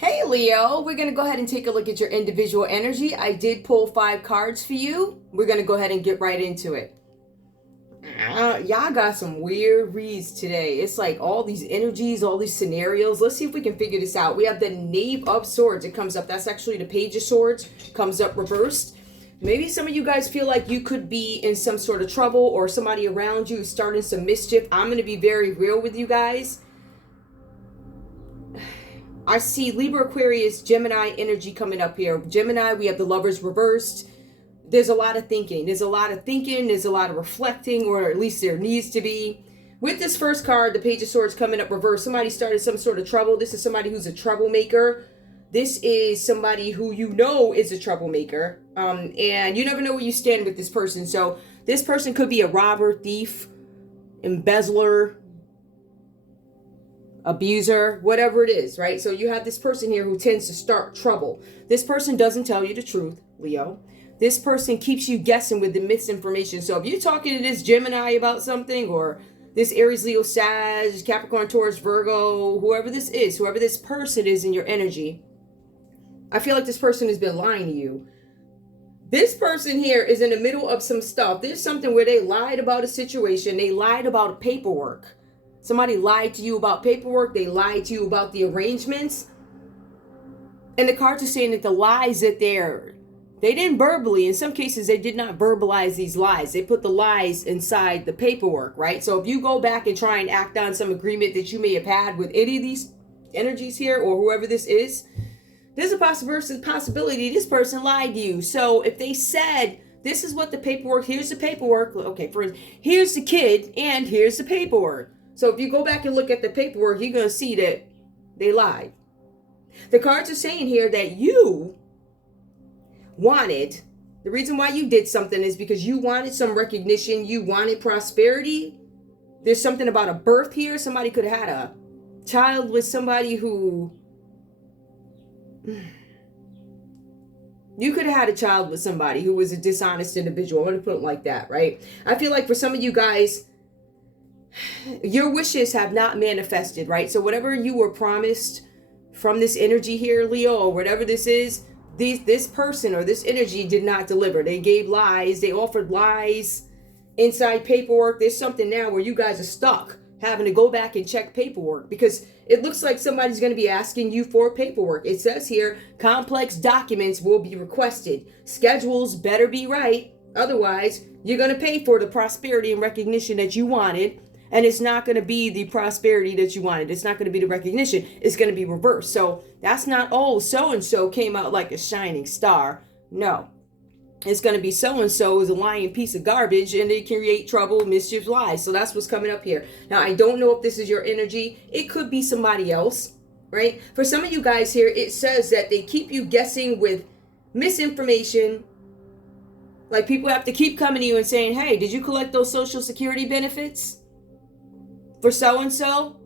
Hey Leo, we're going to go ahead and take a look at your individual energy. I did pull 5 cards for you. We're going to go ahead and get right into it. Y'all got some weird reads today. It's like all these energies, all these scenarios. Let's see if we can figure this out. We have the Knave of Swords. It comes up. That's actually the Page of Swords. Comes up reversed. Maybe some of you guys feel like you could be in some sort of trouble or somebody around you is starting some mischief. I'm going to be very real with you guys. I see Libra, Aquarius, Gemini energy coming up here. Gemini, we have the Lovers reversed. There's a lot of thinking. There's a lot of reflecting, or at least there needs to be. With this first card, the Page of Swords coming up reversed, somebody started some sort of trouble. This is somebody who's a troublemaker. This is somebody who you know is a troublemaker. And you never know where you stand with this person. So this person could be a robber, thief, embezzler, abuser, whatever it is, right? So you have this person here who tends to start trouble. This person doesn't tell you the truth, Leo. This person keeps you guessing with the misinformation. So if you're talking to this Gemini about something, or this Aries, Leo, Sag, Capricorn, Taurus, Virgo, whoever this person is in your energy, I feel like this person has been lying to you. This person here is in the middle of some stuff. There's something where they lied about a situation. They lied about paperwork. Somebody lied to you about paperwork. They lied to you about the arrangements. And the cards are saying that the lies that they didn't verbally, in some cases, they did not verbalize these lies. They put the lies inside the paperwork, right? So if you go back and try and act on some agreement that you may have had with any of these energies here, or whoever this is, there's a possibility this person lied to you. So if they said, this is what the paperwork, here's the paperwork. Okay, here's the kid and here's the paperwork. So if you go back and look at the paperwork, you're going to see that they lied. The cards are saying here that you wanted, the reason why you did something is because you wanted some recognition. You wanted prosperity. There's something about a birth here. Somebody could have had a child with somebody who... You could have had a child with somebody who was a dishonest individual. I'm going to put it like that, right? I feel like for some of you guys, your wishes have not manifested, right? So whatever you were promised from this energy here, Leo, or whatever this is, this person or this energy did not deliver. They gave lies. They offered lies inside paperwork. There's something now where you guys are stuck having to go back and check paperwork because it looks like somebody's going to be asking you for paperwork. It says here, complex documents will be requested. Schedules better be right. Otherwise, you're going to pay for the prosperity and recognition that you wanted. And it's not going to be the prosperity that you wanted. It's not going to be the recognition. It's going to be reversed. So that's not, oh, so-and-so came out like a shining star. No. It's going to be so-and-so is a lying piece of garbage and they create trouble, mischief, lies. So that's what's coming up here. Now, I don't know if this is your energy. It could be somebody else, right? For some of you guys here, it says that they keep you guessing with misinformation. Like people have to keep coming to you and saying, hey, did you collect those Social Security benefits for so-and-so?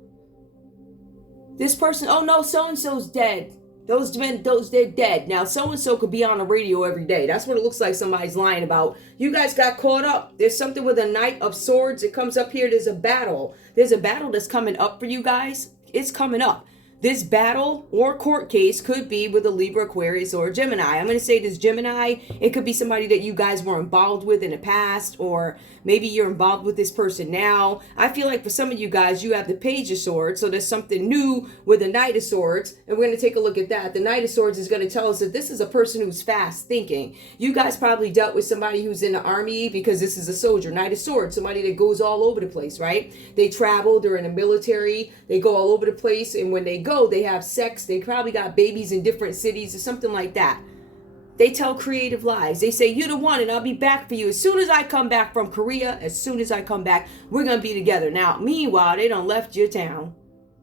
This person, oh no, so-and-so's dead. They're dead. Now, so-and-so could be on the radio every day. That's what it looks like somebody's lying about. You guys got caught up. There's something with a Knight of Swords. It comes up here. There's a battle. There's a battle that's coming up for you guys. It's coming up. This battle or court case could be with a Libra, Aquarius, or a Gemini. I'm going to say this Gemini. It could be somebody that you guys were involved with in the past, or maybe you're involved with this person now. I feel like for some of you guys, you have the Page of Swords. So there's something new with the Knight of Swords. And we're going to take a look at that. The Knight of Swords is going to tell us that this is a person who's fast thinking. You guys probably dealt with somebody who's in the army because this is a soldier. Knight of Swords, somebody that goes all over the place, right? They travel. They're in the military. They go all over the place. And when they go, they have sex, they probably got babies in different cities or something like that. They tell creative lies. They say, you're the one and I'll be back for you. As soon as I come back from Korea, as soon as I come back, we're going to be together. Now, meanwhile, they done left your town,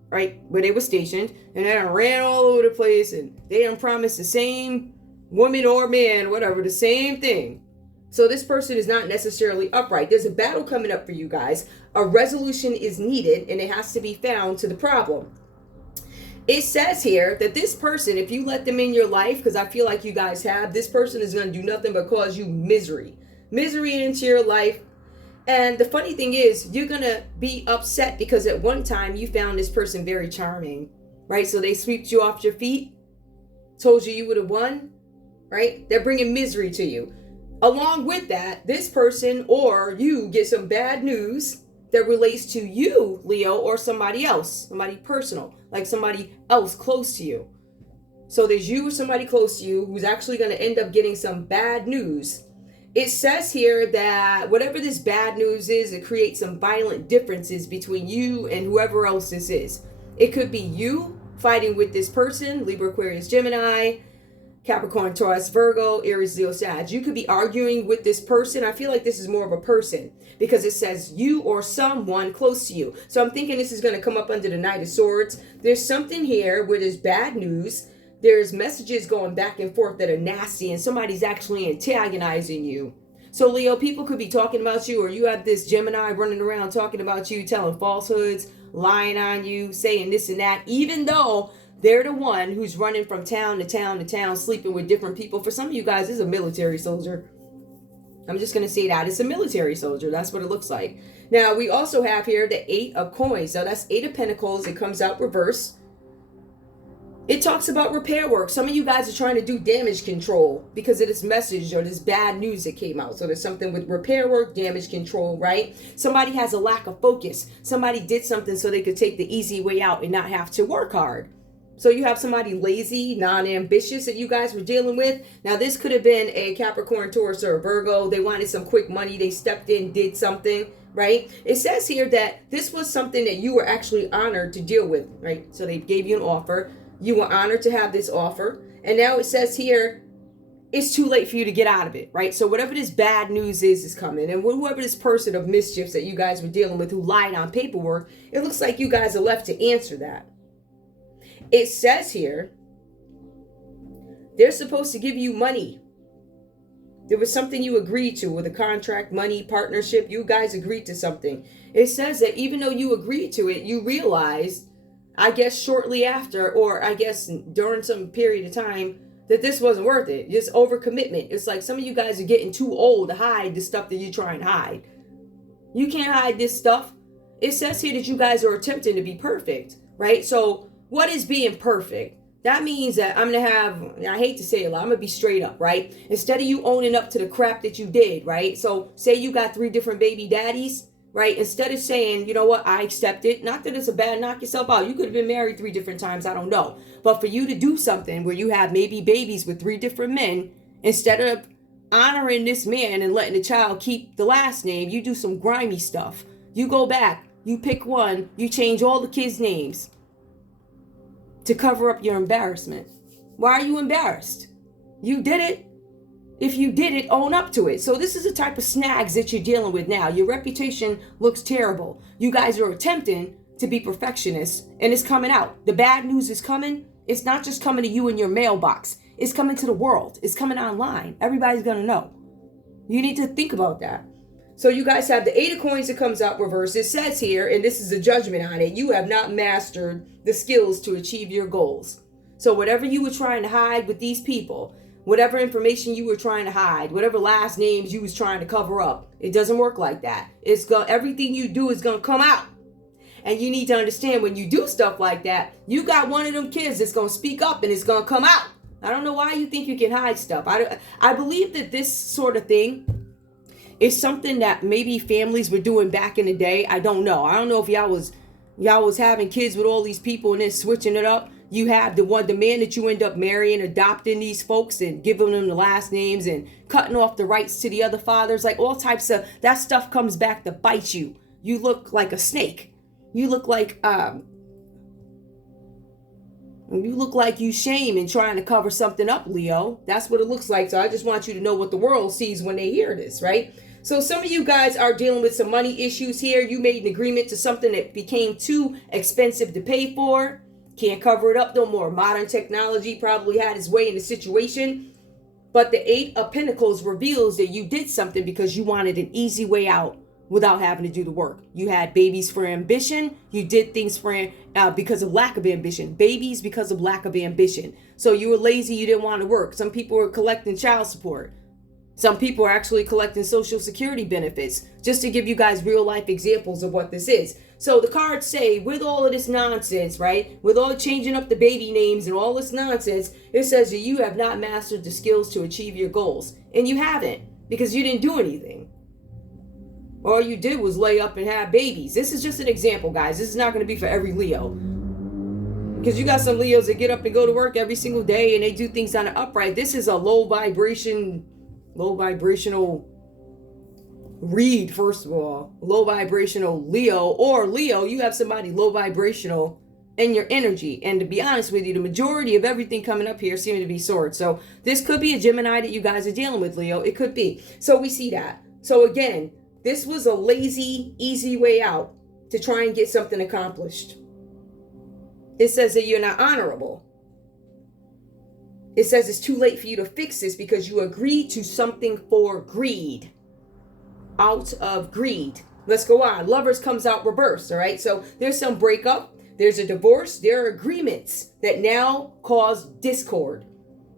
right, where they were stationed, and they done ran all over the place, and they done promised the same woman or man, whatever, the same thing. So this person is not necessarily upright. There's a battle coming up for you guys. A resolution is needed, and it has to be found to the problem. It says here that this person, if you let them in your life, because I feel like you guys have, this person is going to do nothing but cause you misery into your life. And the funny thing is, you're going to be upset because at one time you found this person very charming, right? So they swept you off your feet. told you would have won, right? They're bringing misery to you. Along with that, this person or you get some bad news that relates to you, Leo, or somebody else, somebody personal, like somebody else close to you. So there's you or somebody close to you who's actually going to end up getting some bad news. It says here that whatever this bad news is, it creates some violent differences between you and whoever else this is. It could be you fighting with this person, Libra, Aquarius, Gemini, Capricorn, Taurus, Virgo, Aries, Leo, Sag. You could be arguing with this person. I feel like this is more of a person because it says you or someone close to you. So I'm thinking this is going to come up under the Knight of Swords. There's something here where there's bad news. There's messages going back and forth that are nasty and somebody's actually antagonizing you. So Leo, people could be talking about you, or you have this Gemini running around talking about you, telling falsehoods, lying on you, saying this and that, even though they're the one who's running from town to town to town, sleeping with different people. For some of you guys, it's a military soldier. I'm just going to say that. It's a military soldier. That's what it looks like. Now, we also have here the 8 of Coins. So that's 8 of Pentacles. It comes out reverse. It talks about repair work. Some of you guys are trying to do damage control because of this message or this bad news that came out. So there's something with repair work, damage control, right? Somebody has a lack of focus. Somebody did something so they could take the easy way out and not have to work hard. So you have somebody lazy, non-ambitious that you guys were dealing with. Now, this could have been a Capricorn, Taurus, or a Virgo. They wanted some quick money. They stepped in, did something, right? It says here that this was something that you were actually honored to deal with, right? So they gave you an offer. You were honored to have this offer. And now it says here, it's too late for you to get out of it, right? So whatever this bad news is coming. And whoever this person of mischiefs that you guys were dealing with who lied on paperwork, it looks like you guys are left to answer that. It says here, they're supposed to give you money. There was something you agreed to with a contract, money, partnership. You guys agreed to something. It says that even though you agreed to it, you realized, I guess shortly after, or I guess during some period of time, that this wasn't worth it. Just overcommitment. It's like some of you guys are getting too old to hide the stuff that you're trying to hide. You can't hide this stuff. It says here that you guys are attempting to be perfect, right? So what is being perfect? That means that I'm going to have, I hate to say it, I'm going to be straight up, right? Instead of you owning up to the crap that you did, right? So say you got 3 different baby daddies, right? Instead of saying, you know what, I accept it. Not that it's a bad, knock yourself out. You could have been married 3 different times. I don't know. But for you to do something where you have maybe babies with 3 different men, instead of honoring this man and letting the child keep the last name, you do some grimy stuff. You go back, you pick one, you change all the kids' names to cover up your embarrassment. Why are you embarrassed? You did it. If you did it, own up to it. So this is the type of snags that you're dealing with now. Your reputation looks terrible. You guys are attempting to be perfectionists, and it's coming out. The bad news is coming. It's not just coming to you in your mailbox. It's coming to the world. It's coming online. Everybody's going to know. You need to think about that. So you guys have the 8 of Coins that comes out reverse. It says here, and this is a judgment on it, you have not mastered the skills to achieve your goals. So whatever you were trying to hide with these people, whatever information you were trying to hide, whatever last names you was trying to cover up, it doesn't work like that. Everything you do is going to come out. And you need to understand when you do stuff like that, you got one of them kids that's going to speak up and it's going to come out. I don't know why you think you can hide stuff. I believe that this sort of thing is something that maybe families were doing back in the day. I don't know. I don't know if y'all was having kids with all these people and then switching it up. You have the man that you end up marrying, adopting these folks and giving them the last names and cutting off the rights to the other fathers. Like all types of that stuff comes back to bite you. You look like a snake. You look like you shame and trying to cover something up, Leo. That's what it looks like. So I just want you to know what the world sees when they hear this, right? So some of you guys are dealing with some money issues here. You made an agreement to something that became too expensive to pay for. Can't cover it up no more. Modern technology probably had its way in the situation. But the 8 of Pentacles reveals that you did something because you wanted an easy way out without having to do the work. You had babies for ambition. You did things for because of lack of ambition. Babies because of lack of ambition. So you were lazy. You didn't want to work. Some people were collecting child support. Some people are actually collecting Social Security benefits. Just to give you guys real life examples of what this is. So the cards say, with all of this nonsense, right? With all changing up the baby names and all this nonsense, it says that you have not mastered the skills to achieve your goals. And you haven't, because you didn't do anything. All you did was lay up and have babies. This is just an example, guys. This is not going to be for every Leo. Because you got some Leos that get up and go to work every single day and they do things on the upright. This is a low vibrational read, first of all. Low vibrational Leo, or Leo, you have somebody low vibrational in your energy. And to be honest with you, the majority of everything coming up here seem to be swords. So this could be a Gemini that you guys are dealing with, Leo. It could be. So we see that. So again, this was a lazy, easy way out to try and get something accomplished. It says that you're not honorable. It says it's too late for you to fix this because you agreed to something for greed. Out of greed. Let's go on. Lovers comes out reversed, all right? So there's some breakup. There's a divorce. There are agreements that now cause discord.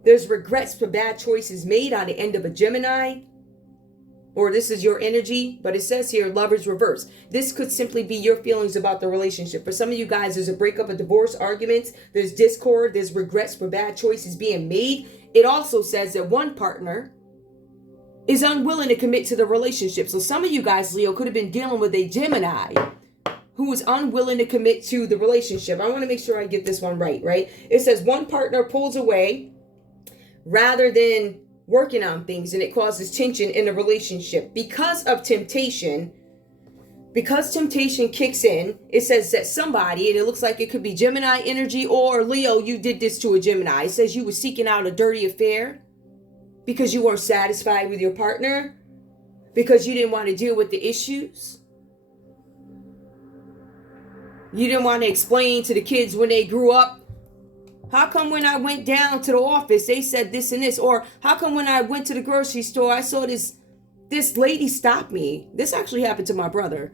There's regrets for bad choices made on the end of a Gemini. Or this is your energy, but it says here, lovers reverse. This could simply be your feelings about the relationship. For some of you guys, there's a breakup, a divorce, arguments, there's discord, there's regrets for bad choices being made. It also says that one partner is unwilling to commit to the relationship. So some of you guys, Leo, could have been dealing with a Gemini who is unwilling to commit to the relationship. I want to make sure I get this one right? It says one partner pulls away rather than working on things, and it causes tension in the relationship because of temptation. Because temptation kicks in, it says that somebody, and it looks like it could be Gemini energy, or Leo, you did this to a Gemini. It says you were seeking out a dirty affair because you weren't satisfied with your partner, because you didn't want to deal with the issues. You didn't want to explain to the kids when they grew up, how come when I went down to the office, they said this and this? Or how come when I went to the grocery store, I saw this lady stop me? This actually happened to my brother.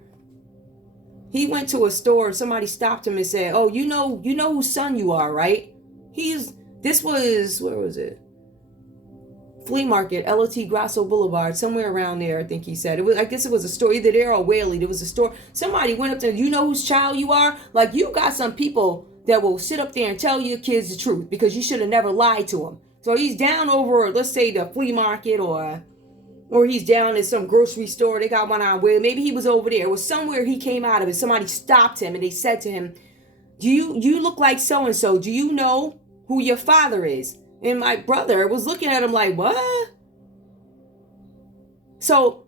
He went to a store and somebody stopped him and said, oh, you know whose son you are, right? This was, where was it? Flea market, LOT Grasso Boulevard, somewhere around there, I think he said. I guess it was a store, either there or Whaley. There was a store. Somebody went up there, you know whose child you are? Like, you got some people that will sit up there and tell your kids the truth because you should have never lied to them. So he's down over, let's say, the flea market, or he's down at some grocery store. They got one on where maybe he was over there. It was somewhere he came out of it. Somebody stopped him and they said to him, you look like so-and-so. Do you know who your father is? And my brother was looking at him like, what? So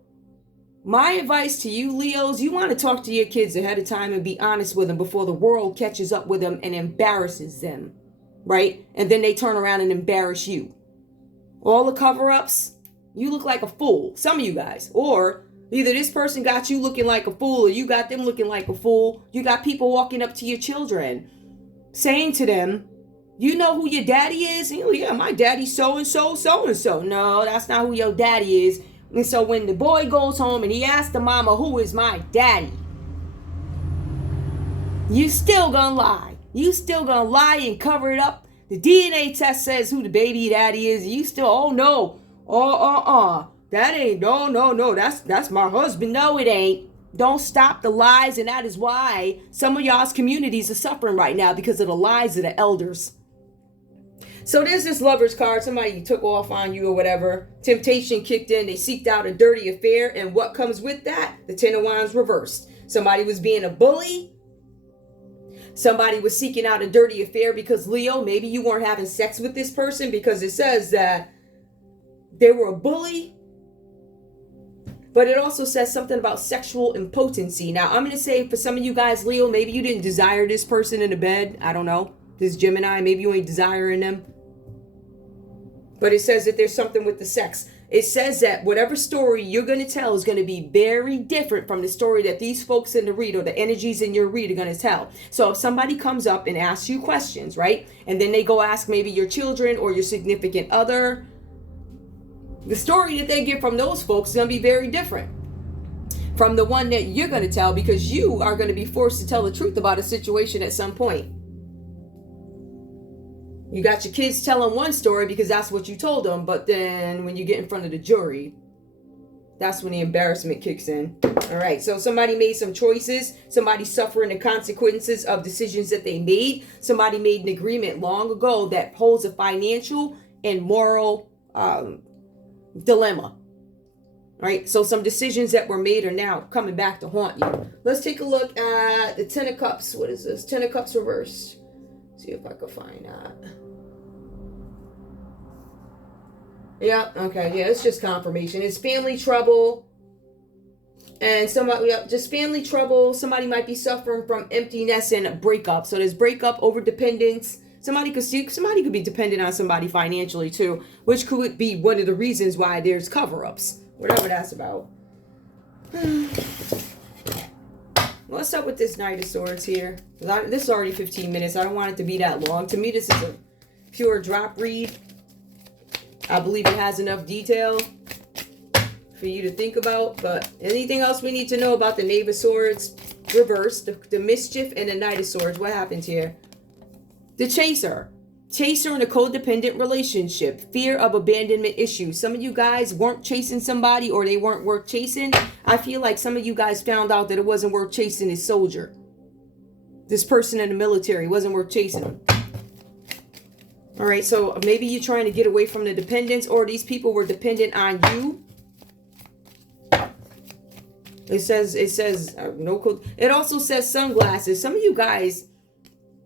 my advice to you, Leos, you want to talk to your kids ahead of time and be honest with them before the world catches up with them and embarrasses them, right? And then they turn around and embarrass you. All the cover-ups, you look like a fool, some of you guys. Or either this person got you looking like a fool or you got them looking like a fool. You got people walking up to your children saying to them, you know who your daddy is? And yeah, my daddy's so-and-so, so-and-so. No, that's not who your daddy is. And so when the boy goes home and he asks the mama, who is my daddy? You still gonna lie. You still gonna lie and cover it up. The DNA test says who the baby daddy is. You still, oh no. That ain't, no. That's my husband. No, it ain't. Don't stop the lies. And that is why some of y'all's communities are suffering right now, because of the lies of the elders. So there's this lover's card. Somebody took off on you or whatever. Temptation kicked in. They seeked out a dirty affair. And what comes with that? The Ten of Wands reversed. Somebody was being a bully. Somebody was seeking out a dirty affair because, Leo, maybe you weren't having sex with this person because it says that they were a bully. But it also says something about sexual impotency. Now, I'm going to say for some of you guys, Leo, maybe you didn't desire this person in the bed. I don't know. This Gemini, maybe you ain't desiring them. But it says that there's something with the sex. It says that whatever story you're going to tell is going to be very different from the story that these folks in the read or the energies in your read are going to tell. So if somebody comes up and asks you questions, right? And then they go ask maybe your children or your significant other, the story that they get from those folks is going to be very different from the one that you're going to tell, because you are going to be forced to tell the truth about a situation at some point. You got your kids telling one story because that's what you told them, but then when you get in front of the jury, That's when the embarrassment kicks in. All right, so somebody made some choices. Somebody suffering the consequences of decisions that they made. Somebody made an agreement long ago that holds a financial and moral dilemma. Right, so some decisions that were made are now coming back to haunt you. Let's take a look at the Ten of Cups. What is this? Ten of Cups reversed. See if I can find that. Yeah, okay, yeah, it's just confirmation. It's family trouble. And somebody, yeah, just family trouble. Somebody might be suffering from emptiness and a breakup. So there's breakup, over dependence. Somebody could be dependent on somebody financially too, which could be one of the reasons why there's cover-ups. Whatever that's about. Let's start with this Knight of Swords here. This is already 15 minutes. I don't want it to be that long. To me, this is a pure drop read. I believe it has enough detail for you to think about. But anything else we need to know about the Knave of Swords reversed, the mischief, and the Knight of Swords? What happened here? The Chaser. Chaser in a codependent relationship. Fear of abandonment issues. Some of you guys weren't chasing somebody, or they weren't worth chasing. I feel like some of you guys found out that it wasn't worth chasing this soldier. This person in the military wasn't worth chasing him. All right, so maybe you're trying to get away from the dependence, or these people were dependent on you. It says no code. It also says sunglasses. Some of you guys,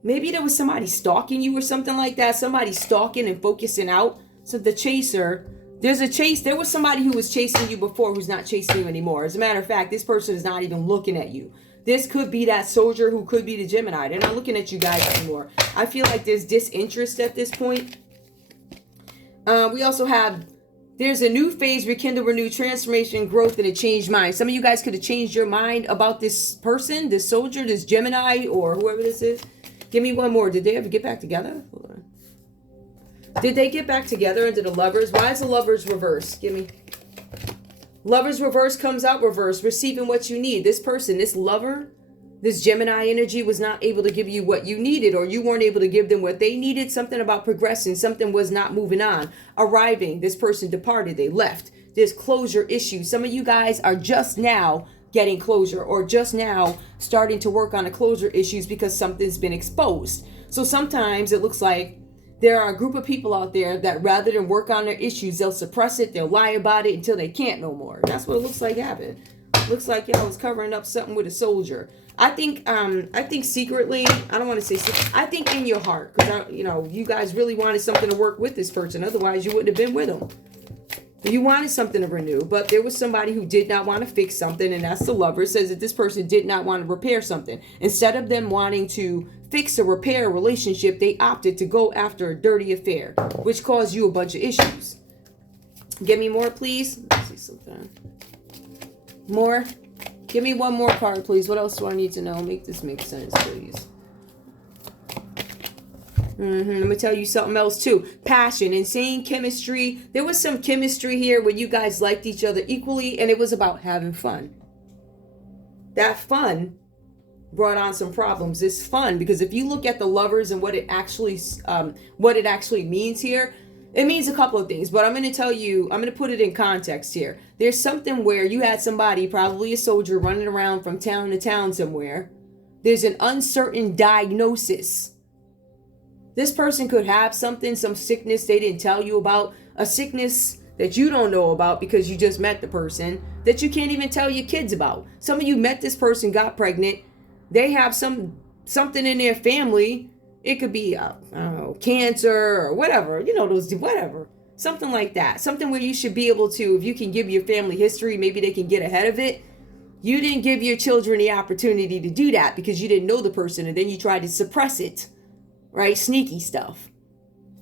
maybe there was somebody stalking you or something like that. Somebody stalking and focusing out. So the Chaser, there was somebody who was chasing you before who's not chasing you anymore. As a matter of fact, this person is not even looking at you. This could be that soldier who could be the Gemini. They're not looking at you guys anymore. I feel like there's disinterest at this point. We also have, there's a new phase, rekindle, renew, transformation, growth, and a changed mind. Some of you guys could have changed your mind about this person, this soldier, this Gemini, or whoever this is. Give me one more. Did they ever get back together? Hold on. Did they get back together into the Lovers? Why is the Lovers reversed? Give me. Lovers reverse comes out reverse. Receiving what you need. This person, this lover, this Gemini energy was not able to give you what you needed, or you weren't able to give them what they needed. Something about progressing. Something was not moving on. Arriving. This person departed. They left. There's closure issues. Some of you guys are just now getting closure, or just now starting to work on the closure issues because something's been exposed. So sometimes it looks like there are a group of people out there that rather than work on their issues, they'll suppress it, they'll lie about it until they can't no more. That's what it looks like happened. Looks like y'all was covering up something with a soldier. I think secretly, I don't want to say secretly, I think in your heart, because you guys really wanted something to work with this person. Otherwise, you wouldn't have been with them. You wanted something to renew, but there was somebody who did not want to fix something, and that's the Lover. It says that this person did not want to repair something. Instead of them wanting to fix or repair a relationship, they opted to go after a dirty affair, which caused you a bunch of issues. Give me more, please. Let's see something. More. Give me one more card, please. What else do I need to know? Make this make sense, please. Let me tell you something else too. Passion, insane chemistry. There was some chemistry here where you guys liked each other equally, and it was about having fun. That fun brought on some problems. It's fun because if you look at the Lovers and what it actually means here, it means a couple of things. But I'm going to put it in context here. There's something where you had somebody, probably a soldier, running around from town to town somewhere. There's an uncertain diagnosis. This person could have something, some sickness they didn't tell you about, a sickness that you don't know about because you just met the person, that you can't even tell your kids about. Some of you met this person, got pregnant. They have something in their family. It could be, I don't know, cancer or whatever, whatever. Something like that. Something where you should be able to, if you can give your family history, maybe they can get ahead of it. You didn't give your children the opportunity to do that because you didn't know the person, and then you tried to suppress it. Right? Sneaky stuff.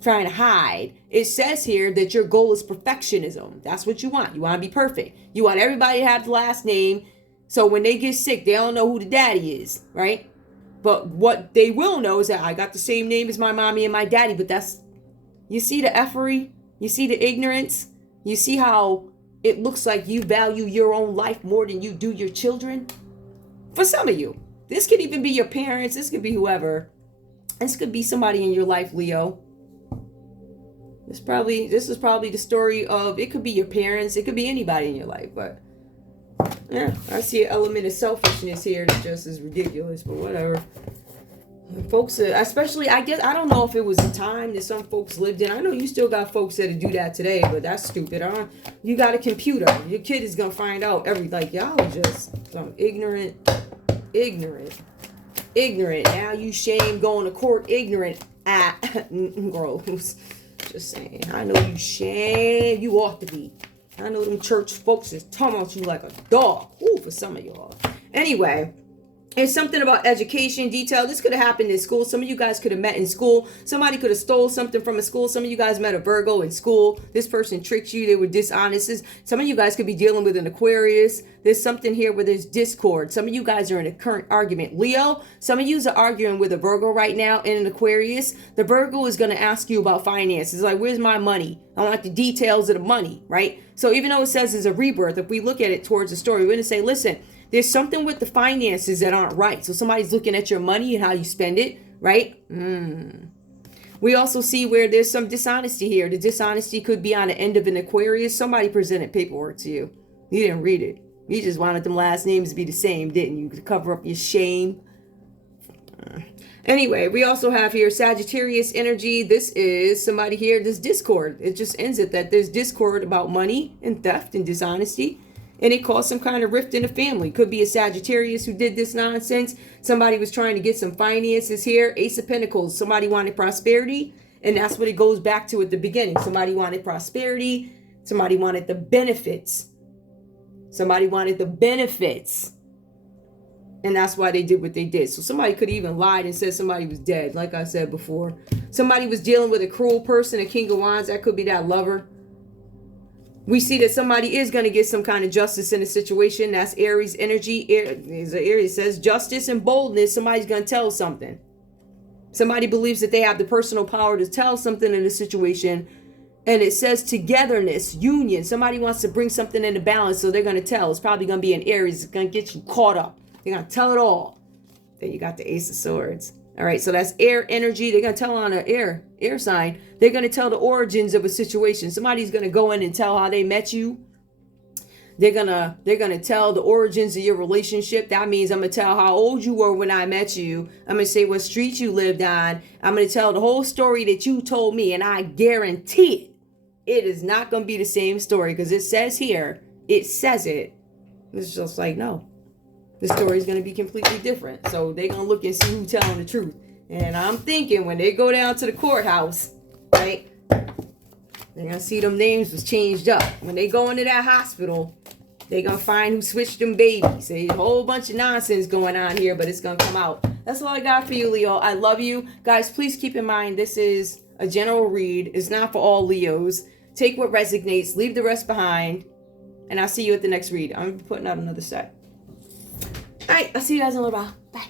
Trying to hide. It says here that your goal is perfectionism. That's what you want. You want to be perfect. You want everybody to have the last name. So when they get sick, they don't know who the daddy is. Right? But what they will know is that I got the same name as my mommy and my daddy. But you see the effery? You see the ignorance? You see how it looks like you value your own life more than you do your children? For some of you. This could even be your parents. This could be whoever. This could be somebody in your life, Leo. This is probably the story of, it could be your parents. It could be anybody in your life. But Yeah, I see an element of selfishness here that just is ridiculous, but whatever. Folks, especially, I guess, I don't know if it was the time that some folks lived in. I know you still got folks that do that today, but that's stupid. You got a computer. Your kid is going to find out like, y'all are just some ignorant. Now you shame going to court ignorant gross. Just saying. I know you shame. You ought to be. I know them church folks is talking about you like a dog. Ooh, for some of y'all. Anyway. It's something about education detail. This could have happened in school. Some of you guys could have met in school. Somebody could have stole something from a school. Some of you guys met a Virgo in school. This person tricked you. They were dishonest. Some of you guys could be dealing with an Aquarius. There's something here where there's discord. Some of you guys are in a current argument. Leo, some of you are arguing with a Virgo right now and an Aquarius. The Virgo is going to ask you about finances. Like, where's my money? I want the details of the money, right? So even though it says it's a rebirth, if we look at it towards the story, we're going to say, listen, there's something with the finances that aren't right. So somebody's looking at your money and how you spend it, right? We also see where there's some dishonesty here. The dishonesty could be on the end of an Aquarius. Somebody presented paperwork to you. You didn't read it. You just wanted them last names to be the same, didn't you? To cover up your shame. Anyway, we also have here Sagittarius energy. This is somebody here, this discord. It just ends it that there's discord about money and theft and dishonesty. And it caused some kind of rift in the family. Could be a Sagittarius who did this nonsense. Somebody was trying to get some finances here. Ace of Pentacles. Somebody wanted prosperity. And that's what it goes back to at the beginning. Somebody wanted prosperity. Somebody wanted the benefits. Somebody wanted the benefits. And that's why they did what they did. So somebody could have even lied and said somebody was dead. Like I said before. Somebody was dealing with a cruel person, a King of Wands. That could be that lover. We see that somebody is going to get some kind of justice in a situation. That's Aries energy. Aries says justice and boldness. Somebody's going to tell something. Somebody believes that they have the personal power to tell something in a situation. And it says togetherness, union. Somebody wants to bring something into balance, so they're going to tell. It's probably going to be an Aries. It's going to get you caught up. They're going to tell it all. Then you got the Ace of Swords. All right, so that's air energy. They're going to tell on an air sign. They're going to tell the origins of a situation. Somebody's going to go in and tell how they met you. They're going to tell the origins of your relationship. That means I'm going to tell how old you were when I met you. I'm going to say what street you lived on. I'm going to tell the whole story that you told me, and I guarantee it is not going to be the same story, because it says here, it says it. It's just like, no. The story is going to be completely different. So they're going to look and see who's telling the truth. And I'm thinking when they go down to the courthouse, right, they're going to see them names was changed up. When they go into that hospital, they're going to find who switched them babies. There's a whole bunch of nonsense going on here, but it's going to come out. That's all I got for you, Leo. I love you. Guys, please keep in mind, this is a general read. It's not for all Leos. Take what resonates. Leave the rest behind. And I'll see you at the next read. I'm putting out another set. All right, I'll see you guys in a little while. Bye.